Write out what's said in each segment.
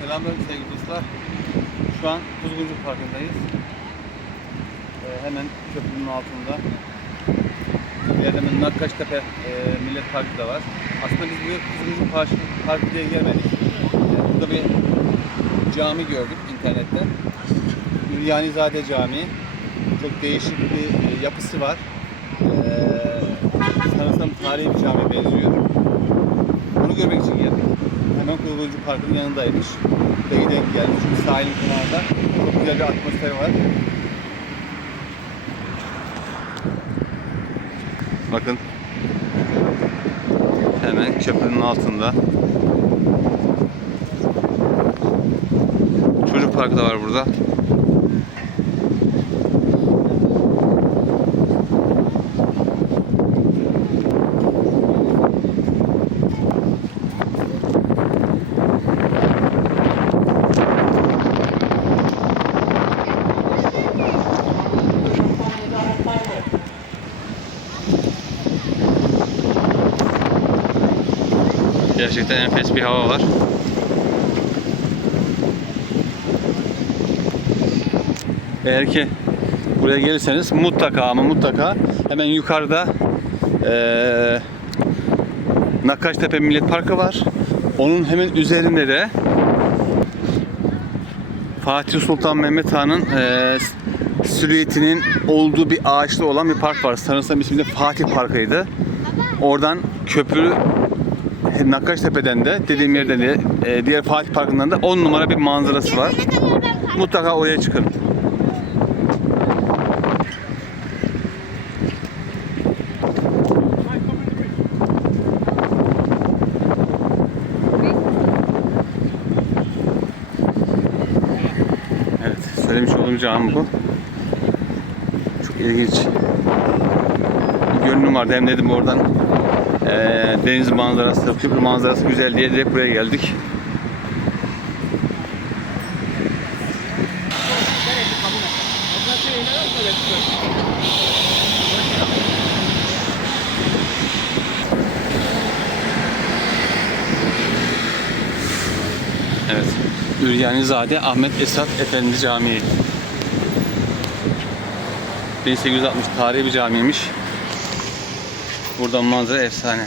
Selamünaleyküm sevgili dostlar. Şu an Kuzguncu Parkı'ndayız. Ee, hemen köprünün altında. Bir hemen Nakkaştepe e, Millet Parkı da var. Aslında biz bu Kuzguncu Parkı, Parkı diye gelmedik. Ee, burada bir cami gördük internette. Üryanizade Camii. Çok değişik bir e, yapısı var. Ee, sanırsam tarihi bir camiye benziyor. Görmek için geldik. Hemen Kuzguncu Parkı'nın yanındaymış. İyi denk gelmiş. Çünkü sahilin kenarında çok güzel bir atmosfer var. Bakın. Hemen köprünün altında. Çocuk parkı da var burada. Gerçekten enfes bir hava var. Eğer ki buraya gelirseniz mutlaka ama mutlaka hemen yukarıda eee Nakkaştepe Millet Parkı var. Onun hemen üzerinde de Fatih Sultan Mehmet Han'ın eee silüetinin olduğu bir ağaçlı olan bir park var. Sanırsam ismi Fatih Parkı'ydı. Oradan köprü Nakkaştepe'den de dediğim yerden de e, diğer Fatih Parkı'ndan da 10 numara bir manzarası var. Mutlaka oraya çıkın. Evet, söylemiş olduğum cami bu. Çok ilginç. Bir görünüm vardı. Hem dedim oradan eee, deniz manzarası, köprü manzarası güzel diye direkt buraya geldik. Evet. Üryanizade Ahmet Esat Efendi Camii. 1860 tarihi bir camiymiş. Buradan manzara efsane.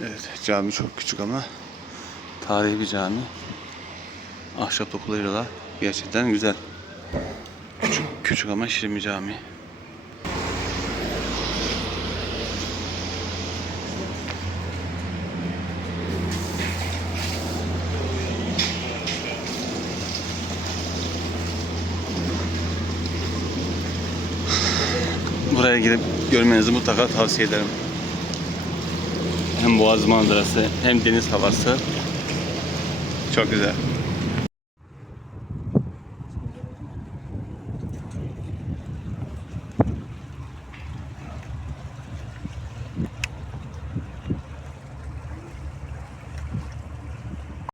Evet, cami çok küçük ama tarihi bir cami. Ahşap dokularıyla gerçekten güzel. Küçük, küçük ama şirin bir cami. Buraya girip görmenizi mutlaka tavsiye ederim. Hem boğaz manzarası hem deniz havası çok güzel.